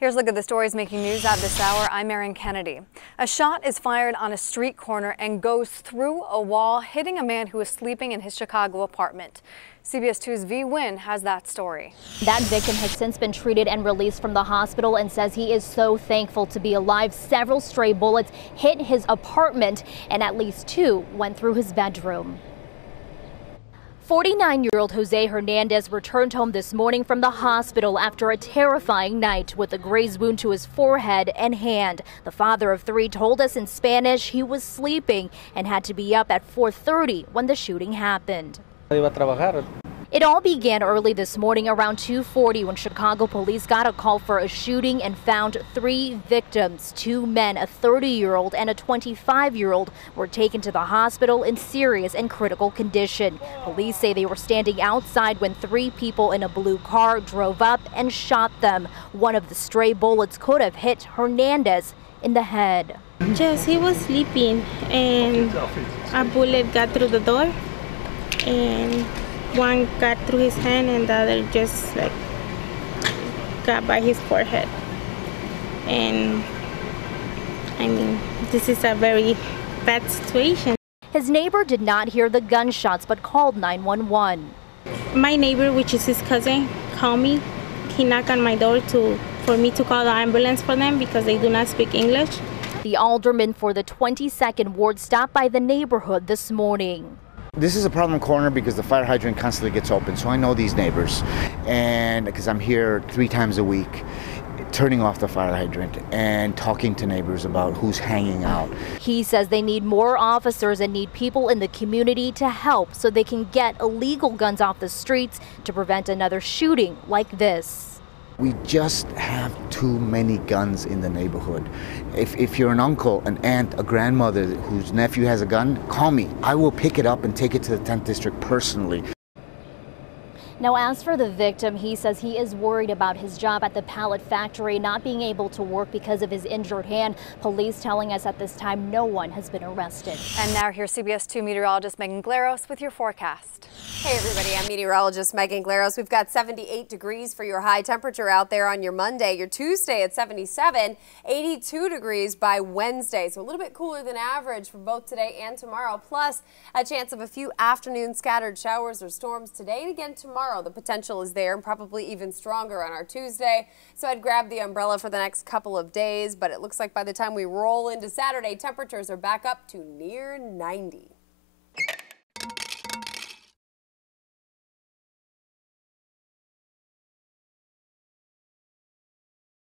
Here's a look at the stories making news at this hour. I'm Erin Kennedy. A shot is fired on a street corner and goes through a wall, hitting a man who was sleeping in his Chicago apartment. CBS 2's V. Wynn has that story. That victim has since been treated and released from the hospital and says he is so thankful to be alive. Several stray bullets hit his apartment and at least 2 went through his bedroom. 49-year-old Jose Hernandez returned home this morning from the hospital after a terrifying night with a grazed wound to his forehead and hand. The father of 3 told us in Spanish he was sleeping and had to be up at 4:30 when the shooting happened. It all began early this morning around 2:40 when Chicago police got a call for a shooting and found 3 victims. 2 men, a 30-year-old and a 25-year-old, were taken to the hospital in serious and critical condition. Police say they were standing outside when 3 people in a blue car drove up and shot them. One of the stray bullets could have hit Hernandez in the head. Just he was sleeping and a bullet got through the door and one got through his hand and the other just like got by his forehead. And I mean, this is a very bad situation. His neighbor did not hear the gunshots but called 911. My neighbor, which is his cousin, called me. He knocked on my door for me to call the ambulance for them because they do not speak English. The alderman for the 22nd Ward stopped by the neighborhood this morning. This is a problem corner because the fire hydrant constantly gets open, so I know these neighbors, and because I'm here 3 times a week turning off the fire hydrant and talking to neighbors about who's hanging out. He says they need more officers and need people in the community to help so they can get illegal guns off the streets to prevent another shooting like this. We just have too many guns in the neighborhood. If you're an uncle, an aunt, a grandmother whose nephew has a gun, call me. I will pick it up and take it to the 10th District personally. Now, as for the victim, he says he is worried about his job at the pallet factory, not being able to work because of his injured hand. Police telling us at this time no one has been arrested. And now here's CBS 2 meteorologist Megan Glaros with your forecast. Hey everybody, I'm meteorologist Megan Glaros. We've got 78 degrees for your high temperature out there on your Monday. Your Tuesday at 77, 82 degrees by Wednesday. So a little bit cooler than average for both today and tomorrow. Plus a chance of a few afternoon scattered showers or storms today and again tomorrow. The potential is there and probably even stronger on our Tuesday. So I'd grab the umbrella for the next couple of days. But it looks like by the time we roll into Saturday, temperatures are back up to near 90.